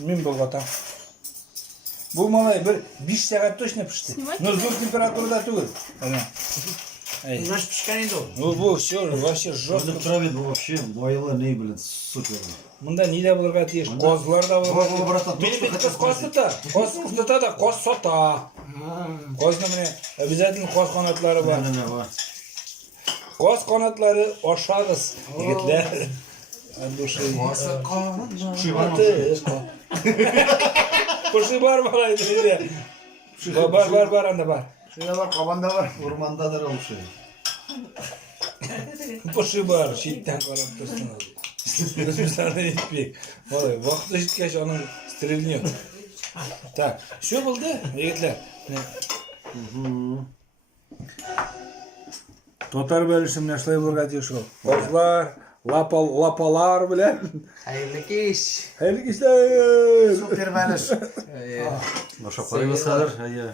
мен болғатам. Бұл малай бір 5 сағат точно пішті. Но зор температурада түгіл. Наш пішкен еді ол. Ну, бұл все, вообще жестко. Травит вообще, майлы не, блин, супер. Мында не де бұларға тиеш, қозылар да Во, братан, Мені то, что бітті хотел қос спросить. қыстыта. Қос қыстыта да қос сота. Қозына міне, обязательно қос қанатлары бар. Не, Қос қанатлары ошағыз. Егітлер. От души. Ши бар ма? Пұшы бар малай деді. Бар, анда бар. Шыда бар, қабанда бар. Урмандадыр ол ши. Пұшы бар, шеттен қарап тұрсын. Өзімізден етпек. Малай, вақыты жеткеш, оның стрельнет. Так, все болды, егітлер. Тотар бөлішім нашлай бұрға теші. Қозлар, лапалар білән. Hayırlı kеш. Хәйлі кештер. Супер бәліш. Ну, шапарыбыз қазір,